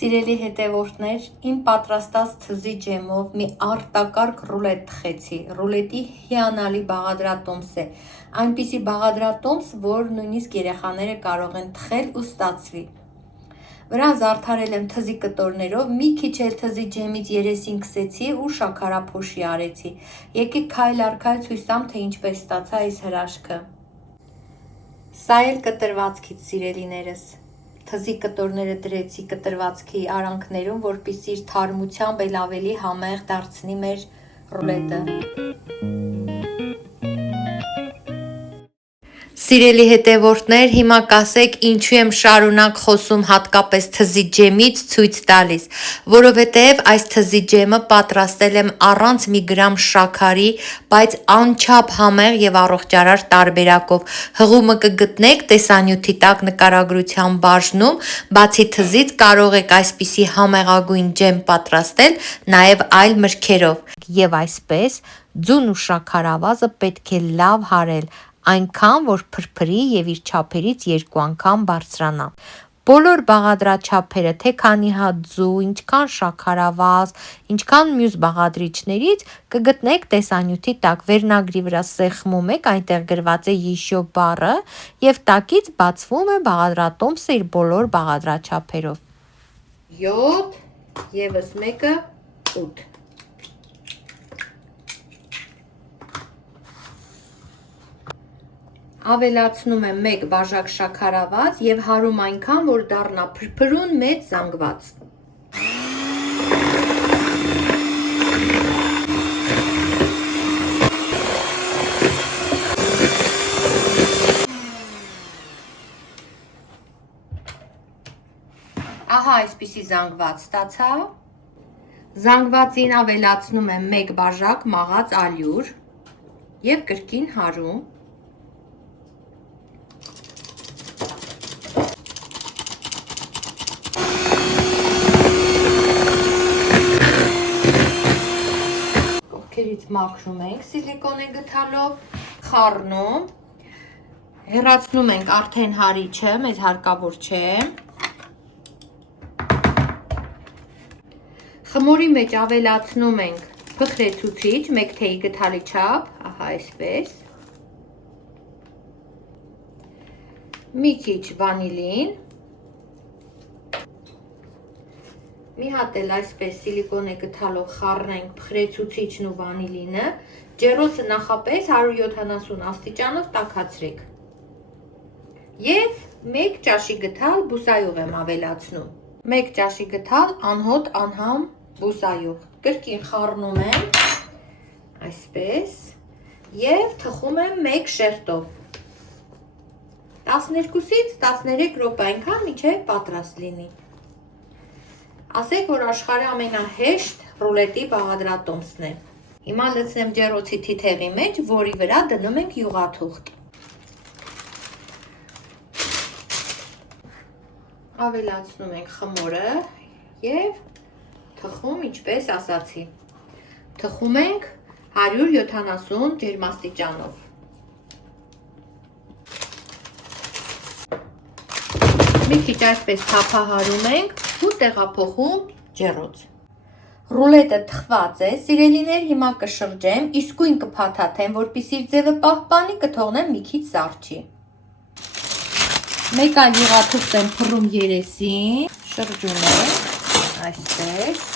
Սիրելի հետևորդներ, իմ պատրաստած թզի ջեմով մի արտակարգ ռուլետ թխեցի, ռուլետի հիանալի բաղադրատոմս է, այնպիսի բաղադրատոմս, որ նույնիսկ երեխաները կարող են թխել ու ստացվի։ Վրան զարդարել եմ թզի կտորներով, մի քիչ էլ թզի ջեմից երեսին քսեցի ու շաքարափոշի արեցի, եկեք քայլ առ քայլ ցույց տամ, թե ինչպես ստացա այս հրաշքը։ Սա էլ կտրվածքից, սիրելիներս։ Թզի կտորները դրեցի կտրվածքի արանքներում, որպեսզի իր թարմությամբ էլ ավելի համեղ դարձնի մեր ռուլետը։ Սիրելի հետևորդներ, հիմա կասեք ինչու եմ շարունակ խոսում հատկապես թզի ջեմից ցույց տալիս, որովհետև այս թզի ջեմը պատրաստել եմ առանց մի գրամ շաքարի, բայց անչափ համեղ եւ առողջարար տարբերակով։ Հղումը կգտնեք տեսանյութի տակ նկարագրության բաժնում, բացի թզից կարող եք այսպիսի համեղագույն ջեմ պատրաստել նաեւ այլ մրգերով։ Եվ այսպես ձուն ու շաքարավազը պետք է լավ հարել, այնքան, որ փրփրի եւ իր չափերից 2 անգամ բարձրանա։ Բոլոր բաղադրաչափերը, թե քանի հատ ձու, ինչքան շաքարավազ, ինչքան մյուս բաղադրիչներից կգտնեք տեսանյութի տակ, վերնագրի վրա սեղմում եք, այնտեղ գրված է յիշո բառը եւ տակից բացվում է բաղադրատոմսը իր բոլոր բաղադրաչափերով։ 7 եւս մեկը 8։ Ավելացնում եմ 1 բաժակ շաքարավազ եւ հարում այնքան, որ դառնա փրփրուն մեծ զանգված։ Ահա այսպիսի զանգված ստացա։ Զանգվածին ավելացնում եմ 1 բաժակ մաղած ալյուր եւ կրկին հարում։ Մաքրում ենք սիլիկոնե գդալով, խառնում, հեռացնում ենք արդեն հարիչը, մեզ հարկավոր չէ։ Խմորի մեջ ավելացնում ենք փխրեցուցիչ, 1 թեյի գդալի չափ, ահա այսպես։ Մի քիչ վանիլին։ Մի հատ էլ այսպես սիլիկոնե գդալով խառնենք փխրեցուցիչն ու վանիլինը, ջեռոցը նախապես 170 աստիճանով տաքացրեք։ Եվ 1 ճաշի գդալ բուսայուղ եմ ավելացնում։ 1 ճաշի գդալ անհոտ անհամ բուսայուղ։ Կրկին խառնում եմ այսպես եւ թխում եմ 1 շերտով։ 12-ից 13 րոպե այնքան մինչև պատրաստ լինի։ Ասեք, որ աշխարհի ամենահեշտ ռուլետի բաղադրատոմսն է։ Հիմա լցնեմ ջեռոցի թիթեղի մեջ, որի վրա դնում ենք յուղաթուղթ։ Ավելացնում ենք խմորը եւ թխում, ինչպես ասացի։ Թխում ենք 170 ջերմաստիճանով։ Մի քիչ այսպես թափահարում ենք ու տեղափոխում ջեռոց։ Ռուլետը թխված է, սիրելիներ, հիմա կշրջեմ, իսկույն կփաթաթեմ, որպեսզի իր ձևը պահպանի, կթողնեմ մի քիչ զարչի։ 1 այլ յուղաթուղթ եմ փռում երեսին, շրջում եմ, այսպես։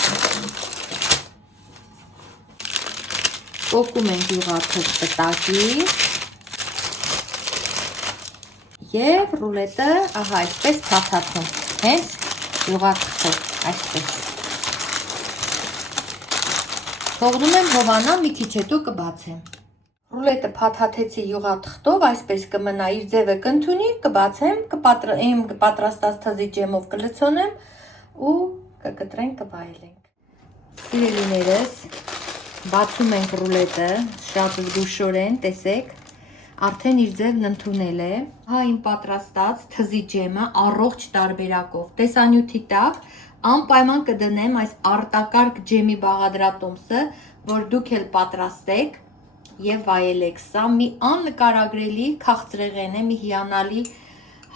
Պոկում ենք յուղաթուղթը տակից եւ ռուլետը ահա այսպես փաթաթում, հենց յուղաթղթով, այսպես։ Թողնում եմ հովանա, մի քիչ հետո կբացեմ։ Ռուլետը փաթաթեցի յուղաթղթով, այսպես կմնա, իր ձևը կընդունի, կբացեմ, իմ պատրաստած թզի ջեմով կլցոնեմ ու կկտրենք, կվայելենք։ Սիրելիներս, բացում ենք ռուլետը, շատ զգուշորեն, տեսեք, արդեն իր ձևն ընդունել է։ Հա իմ պատրաստած թզի ջեմը առողջ տարբերակով։ Տեսանյութի տակ անպայման կդնեմ այս արտակարգ ջեմի բաղադրատոմսը, որ դուք էլ պատրաստեք եւ վայելեք։ Սա մի աննկարագրելի քաղցրեղեն է, մի հիանալի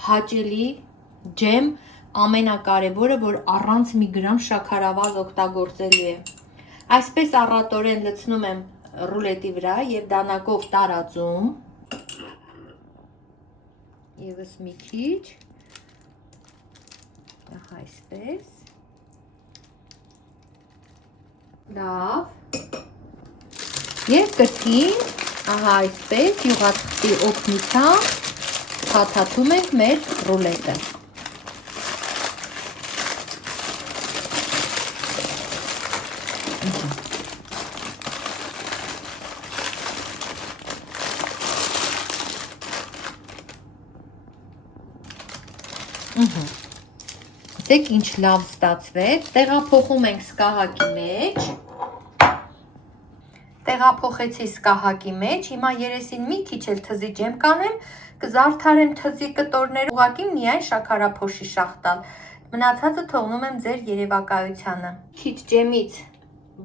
հաճելի ջեմ, ամենակարևորը, որ առանց մի գրամ շաքարավազ օգտագործելու է։ Այսպես առատորեն լցնում եմ ռուլետի վրա եւ դանակով տարածում։ Եվս մի քիչ։ Ահա այսպես։ Լավ։ Եվ կրկին, ահա այսպես յուղաթղթի օգնությամբ փաթաթում ենք մեր ռուլետը։ Դեք ինչ լավ ստացվեց, տեղափոխում ենք սկահակի մեջ, տեղափոխեցի սկահակի մեջ, հիմա երեսին մի քիչ էլ թզի ջեմ կանեմ, կզարդարեմ թզի կտորները, ուղղակի միայն շաքարափոշի շաղ տալ, մնացածը թողնում եմ ձեր երևակայությանը։ Քիչ ջեմից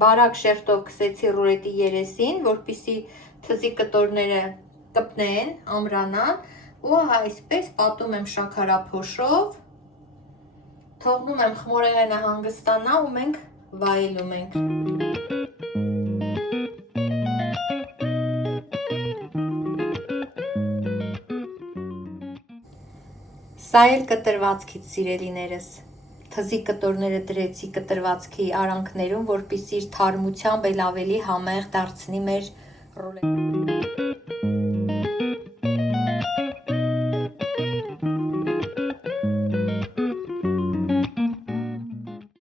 բարակ շերտով քսեցի ռուլետի երեսին, որպեսզի թզի կտորները կպնեն, ամրանան, ու այսպես պատում եմ շաքարափոշով, թողնում եմ խմորեղենը հանգստանա ու մենք վայելում ենք։ Սա էլ կտրվածքից, սիրելիներս։ Թզի կտորները դրեցի կտրվածքի արանքներում, որպեսզի իր թարմությամբ էլ ավելի համեղ դարձնի մեր ռուլետը։